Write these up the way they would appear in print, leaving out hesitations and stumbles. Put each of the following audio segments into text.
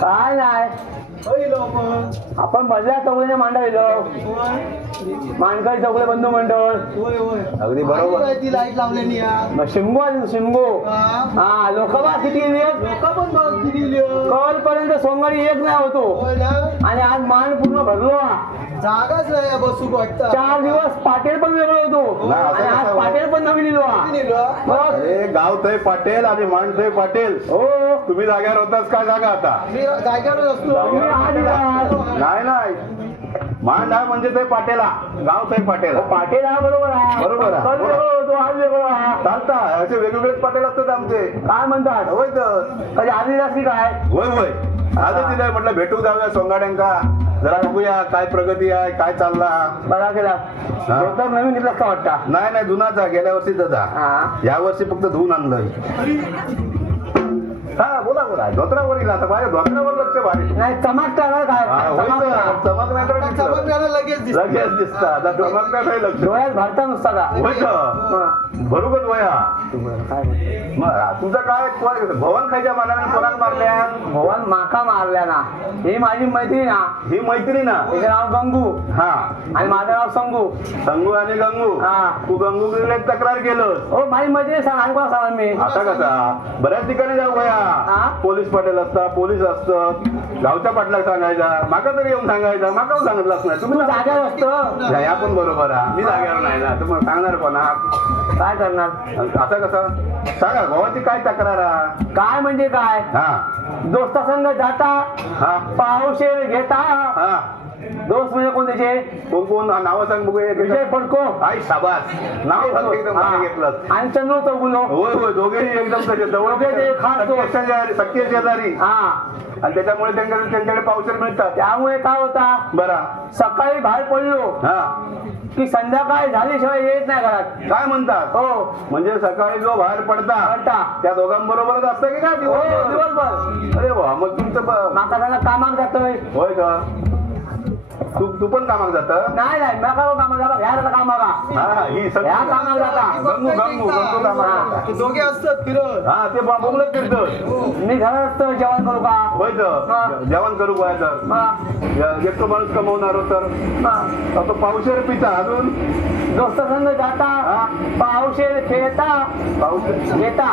काय नाही आपण भजल्या चौघडीने मांडविलो मानकरी चौघडे बंधू मंडळ अगदी बरोबर लाईट लावलेली मग शिमगो आहे शिमगो हा लोकसभा किती कल पर्यंत सोंगाडी एक नाही होतो आणि आज मान पूर्ण भरलो जागाच नाही बसू वाटतं 4 दिवस पाटील पण वेगळं होतो आणि आज पाटील पण नवीन लिहिलो अरे गाव थंय पाटील आणि मान थंय पाटील हो तुम्ही जाग्यावर होताच काय जागा आता मी जाग्यावर असतो नाही नाही मान आहे म्हणजे ते पाटेला गाव ते पाटेल पाटील हा बरोबर आहे बरोबर आहे. कल वेगळं होतो आज वेगळं आहे चालता असे वेगवेगळेच पाटेल असतात आमचे काय म्हणतात होय तर कधी आधी जास्त काय होय होय आधी तिला म्हटलं भेटू जाऊया सोंगाड्यांका जरा बघूया काय प्रगती आहे काय चालला बघा केला तर नवीन घेतला का वाटता नाही नाही जुनाच आहे गेल्या वर्षी त्याचा या वर्षी फक्त धुवून आणलंय हा बोला बोला धोत्रावर गेला आता माझ्या धोत्रावर लक्ष भारी नाही चमकता काय चमक नाही तर चमकण्याला लगेच लगेच दिसतात चमकण्यात लक्ष डोळ्यात भरता नुसता बरोबर वया मग तुझं काय भवन खायच्या मानाने कोणाला मारल्या भवन माका मारल्या ना ही माझी मैत्रीण ना ही मैत्री ना तिचं नाव गंगू हा आणि माझं नाव संगू संगू आणि गंगू हा तू गंगूकडे तक्रार केलं हो माझी मैत्रीण सांग आणि कोणा सांगा मी आता कसा बऱ्याच ठिकाणी जाऊ वया पोलीस पाटील असतात पोलीस असतात गावच्या पाटलाक सांगायचा माका तरी येऊन सांगायचा माका सांगितलंच नाही तुम्ही जाग्यावर असतो या पण बरोबर आहे मी जाग्यावर नाही ना तुम्हाला सांगणार कोणा काय करणार आता कसं सांगा भावाची काय तक्रार आहे काय म्हणजे काय हा दोस्ता संघ जाता हा पावशेर घेता हा दोस्त म्हणजे कोण त्याचे कोण कोण नाव सांग बघूया विजय फडको आई शाबास नाव सांग एकदम घेतलं आणि चंद्र चौगुलो होय होय दोघेही एकदम त्याचे जवळ खास सख्य शेजारी हा आणि त्याच्यामुळे त्यांच्याकडे पावसाळी मिळतात त्यामुळे काय होता बरा सकाळी बाहेर पडलो हा की संध्याकाळी झाल्याशिवाय येत नाही घरात काय म्हणतात हो म्हणजे सकाळी जो बाहेर पडता त्या दोघांबरोबरच असतं की काय दिवसभर अरे वा मग तुमचं माका त्यांना कामाक जातोय होय का तू पण कामाक जात नाही नाही माका कामाक जाता ह्या जाता कामाका हा ही ह्या कामाक जाता गंगू गंगू गंगू कामाक दोघे असतात फिरत हा ते बोंबलत फिरत मी घरात असतो जेवण करू का होय तर जेवण करू काय तर एकटो माणूस कमवणार तर तो पावशेर पिता अजून दोस्त संघ जाता पावशेर खेळता पावशेर येता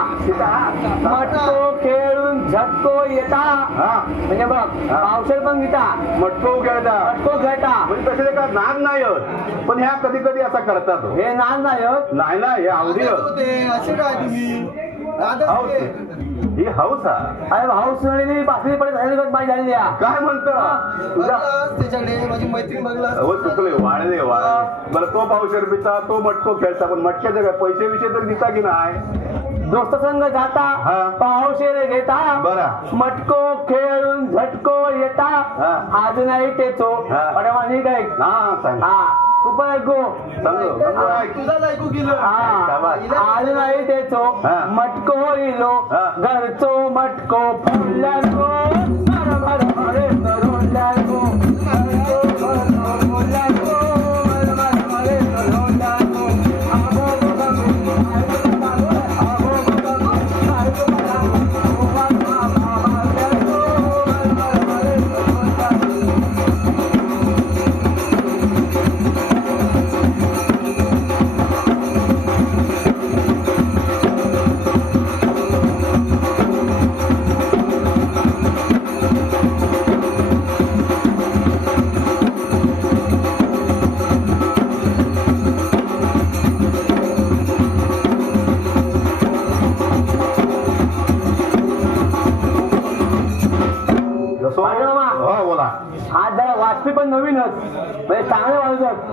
मटको खेळून झटको येता म्हणजे बघ पावशेर पण घेता मटको खेळता मटको खेळता म्हणजे तसे का नाद नाही होत पण ह्या कधी कधी असा करतात हे नाद नाही होत नाही ना हे आवडी असे काय तुम्ही ही हाऊस हा अरे हाऊस पाचवी पर्यंत माझी झालेली काय म्हणतो तुझा त्याच्याकडे माझी मैत्रीण बघला हो चुकले वाढले बरं तो पावशेर पिता तो मटको खेळता पण मटक्याचे काय पैसे विषय तर दिसा की नाही दोस्त संघ जाता पावशेर घेता बरा मटको खेळून झटको येता आज नाही तेचो अरे काय हा तू पण ऐकू तुझा ऐकू गेलो आज नाही तेचो मटको इलो घरचो मटको फुल्याचो अरे करून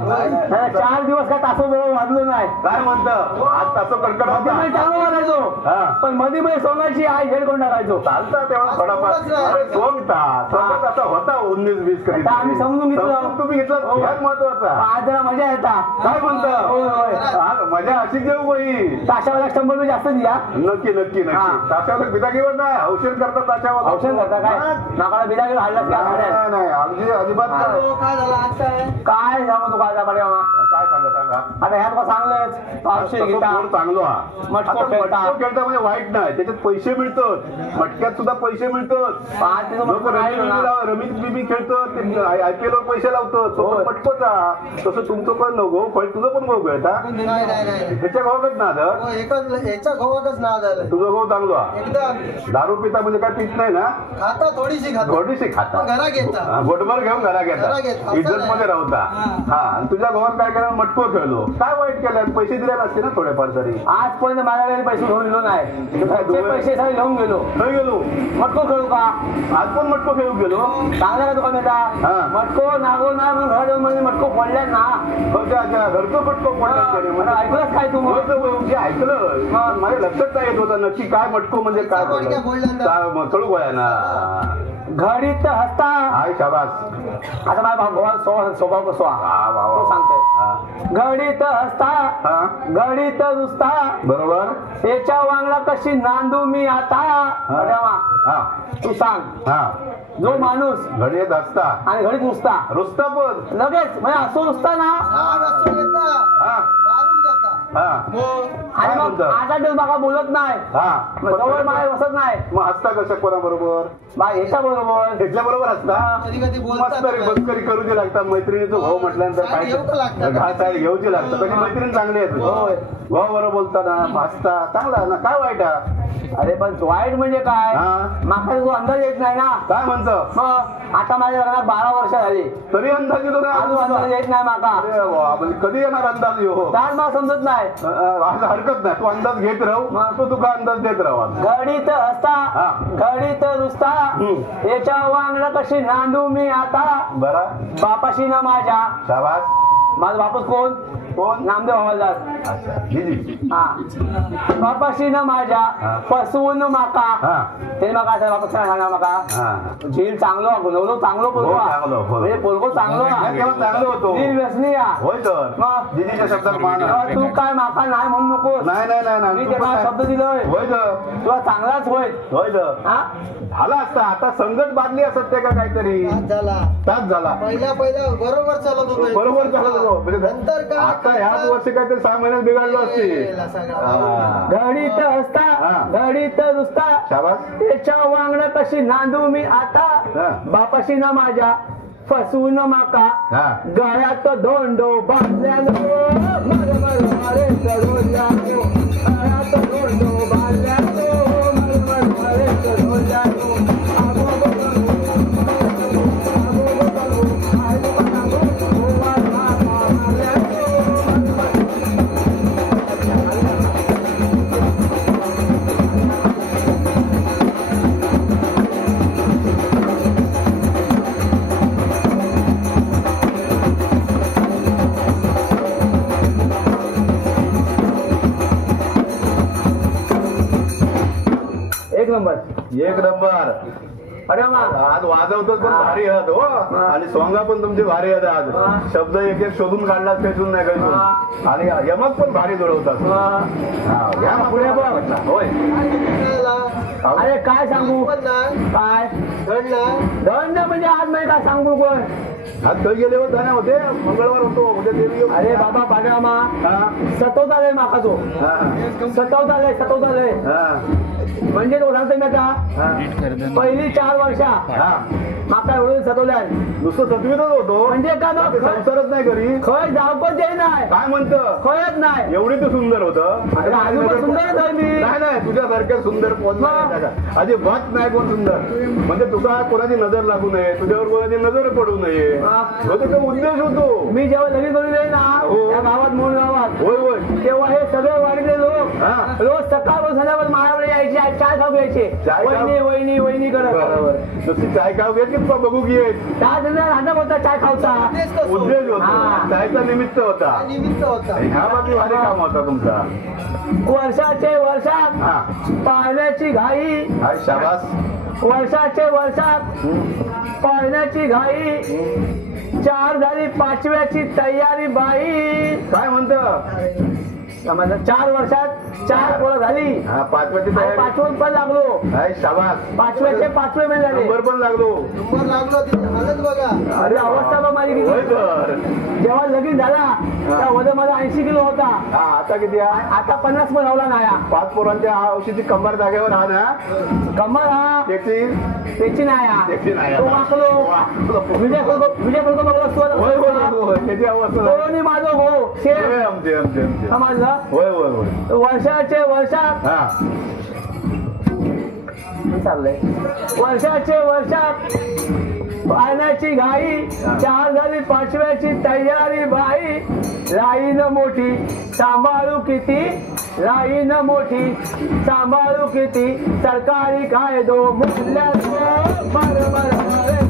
त्याला 4 दिवस काय तासभर वाजलो नाही. काय म्हणतं आज तसं कडकड मध्ये मध्ये चांगलं वाजायचो हा. पण मध्ये मध्ये सोंगाची आई हेड कोण टाकायचो. चालतं तेव्हा थोडाफार अरे सोंगता सोंगत असा होता 19-20 कधी आता आम्ही समजून घेतलं. समजून तुम्ही घेतलं हो. ह्याच महत्वाचा. आज जरा मजा येता. काय म्हणतं होय, होय. आज मजा अशी घेऊ बाई. ताशावाला 100 रुपये जास्त द्या. नक्की नक्की हा. नक्की ताशावाला बिदागीवर नाही औषध करतात ताशावाला. औषध करता काय नाकाला बिदागी हल्लाच काय झाल्या. नाही अगदी अजिबात नाही. हो, काय झालं आज काय काय सांगू तू काय पाड्या काय सांगा आता ह्यात का चांगलंच औषध तसं घेता पोर चांगलं हा. मटको आता खेळता. मटको खेळता म्हणजे वाईट नाही त्याच्यात पैसे मिळतात मटक्यात सुद्धा पैसे मिळतात. आज तिथं लोक मटको राहिलो ना. रमीज बीबी खेळतात IPL वर पैसे लावतात तो होय. पण मटकोचा. तसं तुमचं पण गहू फळ तुझं पण गहू खेळता नाही नाही नाही त्याच्या गव्हाकच ना तर हो, एकच याच्या गव्हातच नाव झालं तुझं गहू चांगलं हा. एकदम दारू पिता म्हणजे काय पित नाही ना खाता थोडीशी खाता थोडीशी खाता पण घरा घेता. हा, घोटभर घेऊन घरा घरा घेता घेता. इज्जत मध्ये राहता. हा आणि तुझ्या गव्हात काय केलं मटको खेळलो काय वाईट केलं पैसे दिले नसते ना थोडेफार तरी. आजपर्यंत माझ्याकडे पैसे घेऊन गेलो नाही. घरचे पैसे सगळे घेऊन गेलो. नाही गेलो मटको खेळू का आज पण मटको खेळू गेलो. चांगला का दुकान हा. येता मटको नागो ना म्हणून घर येऊन म्हणजे मटको फोडल्या ना. घरचं मटको मला ऐकलंच काय तू मग? ऐकलं हा. माझ्या लक्षात नाही येत होतं नक्की काय मटको म्हणजे काय मटक्या फोडल्या. कळू गोया ना. घडीत हसता हाय शाबास. आता माझ्या भाऊ स्वभाव कसा वा वा वा. तो सांगतोय हा. घडीत हसता हा. घडीत रुसता बरोबर त्याच्या वांगला कशी नांदू मी आता. अरे वा, हा तू सांग हा जो माणूस घडीत असता आणि घडीत नुसता रुसता पण लगेच म्हणजे असं नुसता ना राग असतो येता हा मारून जाता हा आणि काय मग म्हणतं? आता दिवस बाबा बोलत नाही हा मग जवळ मागे बसत नाही मग हसता कशा कोणाबरोबर बा ह्याच्या बरोबर ह्याच्या बरोबर हसता कधी कधी मस्त बोलतात रे मस्करी करू दे लागतात मैत्रिणीचं भाऊ म्हटल्यानंतर साडी घेऊ का लागतात? घा साडी घेऊची लागतात कशी मैत्रीण चांगली आहे तुझी. होय. भाऊ बरोबर बोलताना हसता चांगला ना काय वाईट आहे? अरे पण वाईट म्हणजे काय हा. माका तो अंदाज येत नाही ना. काय म्हणतं मग आता माझ्या लग्नात 12 वर्ष झाली तरी अंदाज येतो अजून ना अंदाज येत नाही माका. अरे वा, म्हणजे कधी येणार अंदाज येऊ त्यात मला समजत नाही. आज हरकत नाही तू अंदाज घेत राहू मग? तू तुका अंदाज देत राहू आज. घडीत हसता हा. घडीत नुसता हम्म. याच्या वांगला कशी नांदू मी आता. बरा बापाशी ना माझ्या शाबास. माझा बापूस कोण कोण नामदेव हवालदार. अच्छा जी हा बापाशी ना माझ्या हा. फसवून माका हा ते माका असं बापा सांगा माका हा झील चांगलो गुणवलो चांगलो हो, पोरगो चांगलो, हो. म्हणजे पोरगो चांगलो नाही, तेव्हा चांगलं होतो झील व्यसनी या. होय तर मग? दीदीच्या शब्दात मान तेव्हा तू काय माका नाही म्हणू नकोस. नाही नाही नाही मी नाही तू त्याला पण शब्द दिलोय होय तर तुला चांगलाच होय. होय तर हा झाला असता आता संगत बादली असत ते का काहीतरी आज झाला तास झाला पहिल्या बरोबर चालत होतो बरोबर चालत होतो. म्हणजे नंतर काय आता ह्याच वर्षी काहीतरी 6 महिन्यात बिघडलं असते गेला सगळा. हा. घडीत हसता हा. घडीत नुसता शाबास त्याच्या वांगडा कशी नांदू मी आता. हा. बापाशी ना माझ्या फसवून माका हा गळ्यात धोंडो बांधल्यानो मर मर मारे चढवल्यानो गळ्यात धोंडो बांधल्यानो मर मर मारे चढवल्यानो आगो बघू आगो बघू गोवा मामा मारल्यानो एक नंबर अरे वा आज वाजवतो पण भारी आहात हो आणि सोंगा पण तुमचे भारी आहेत आज शब्द एक एक शोधून काढला खेचून नाही काही आणि यमक पण भारी जुळवतात हा, या ना पुढे बघ. होय अरे काय सांगू पण नाही काय घडलं दंड म्हणजे आज नाही काय सांगू कोण आज काही गेले होते ना होते मंगळवार होतो उद्या देवी अरे बाबा पाडरामा हा सतवत आलंय माका तो हा सतवत आलंय हा म्हणजे तो सांगतोय मी आता हा पहिली 4 वर्षा हा माका एवढं सतवल्याय नुसतं सतवीतच होतो म्हणजे का बाकी संसारच नाही घरी खय जावकच जाई नाही काय म्हणतं खयच नाही एवढी तर सुंदर होतं अरे अजून पण सुंदरच आहे मी. नाही नाही तुझ्यासारख्या सुंदर कोण नाही अजिबात नाही कोण सुंदर म्हणजे तुका कोणाची नजर लागू नये तुझ्यावर कोणाची नजर पडू नये हा. हो त्याचा उद्देश होतो मी जेव्हा लगीन करून येईल ना हो. या गावात मूळ गावात होय होय तेव्हा हे सगळे वाढले लोक हा रोज सकाळ संध्याकाळ माझ्याकडे यायचे चाय खाऊ घ्यायचे चाय खाऊ- वहिनी वहिनी वहिनी करत बरोबर नुसती चाय खाऊ घेतली का बघू घे त्या दिवशी हाणं होता चाय खाऊचा तेच तसं. उद्देश हा. होता चायचा निमित्त होता निमित्त होता ह्या बाकी भारी काम होता तुमचा वर्षाचे वर्षात हा पाळण्याची घाई हाय शाबास वर्षाचे वर्षात पाळण्याची घाई 4 झाली 5व्याची तयारी बाई काय म्हणत समजलं 4 वर्षात 4 पोळं झाली हा पाचव्याची आणि तयारी 5वं पण लागलो हाय शाबास 5व्याचे 5वे महिने झाले नंबर पण लागलो नंबर लागलो तिथे हालत बघा अरे अवस्था बघ माझी होय किती तर जेव्हा लगीन झाला त्या वजन माझा 80 किलो होता हा आता किती आहे आता 50 पण लावला नाही 5 पोरांच्या औषधी कंबर जागेवर हा ना कमर हा त्याची त्याची नाही हा. त्याची नाही तो आता. वाकलो विजय बोलतो बघलो होय होय होय त्याची अवस्था नाही. कोणी माझं हो शेर होय आमचे समजलं होय होय होय वर्षाचे वर्षात हा चाललंय वर्षाचे वर्षात पाण्याची घाई 4 झाली 5व्याची तयारी बाई राईन मोठी सांभाळू किती राईन मोठी सांभाळू किती सरकारी कायदो मुल्याचं बरोबर